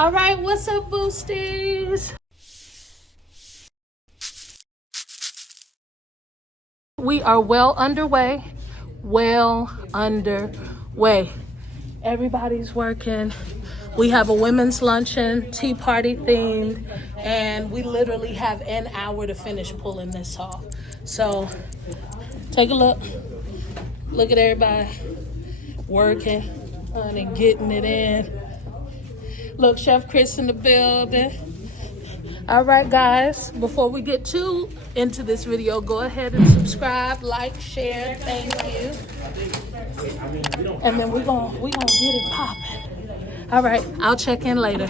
All right, what's up, Boosties? We are well underway. Everybody's working. We have a women's luncheon, tea party themed, and we literally have an hour to finish pulling this off. So take a look. Look at everybody working and getting it in. Look, Chef Chris in the building. All right, guys, before we get too into this video, go ahead and subscribe, like, share. Thank you. And then we're gonna get it popping. All right, I'll check in later.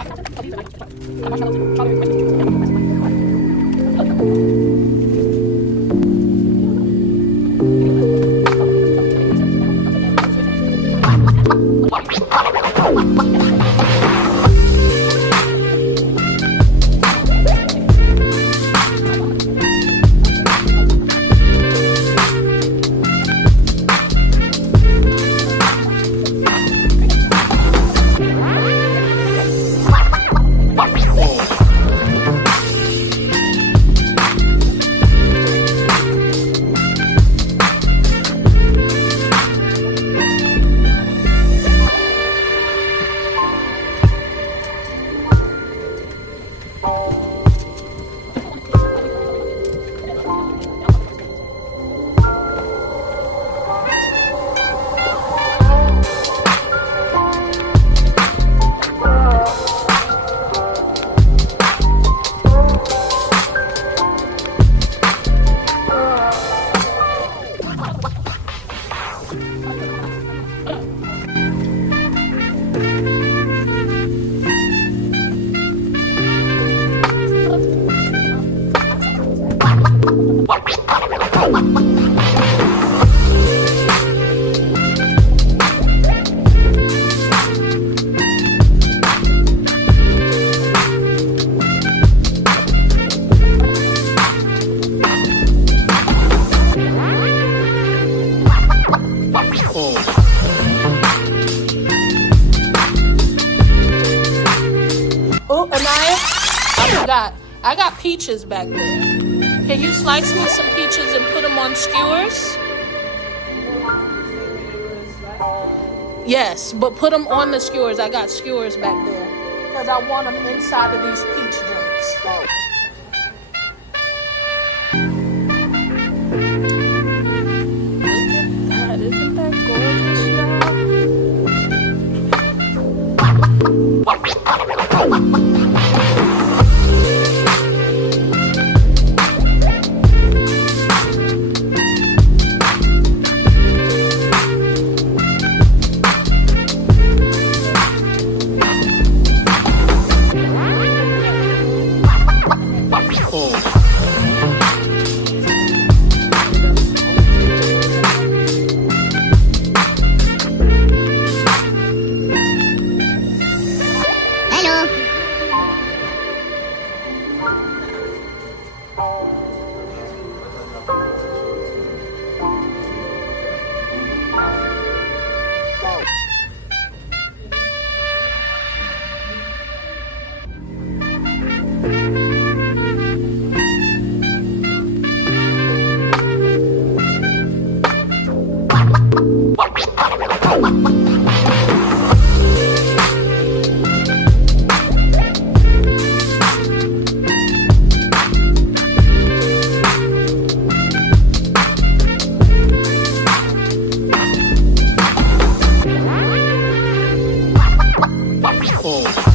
Oh, Anaya, I forgot. I got peaches back there. Can you slice me some peaches and put them on skewers? Yes, but put them on the skewers. I got skewers back there because I want them inside of these peach drinks. Look at that. Isn't that gorgeous, y'all? Oh.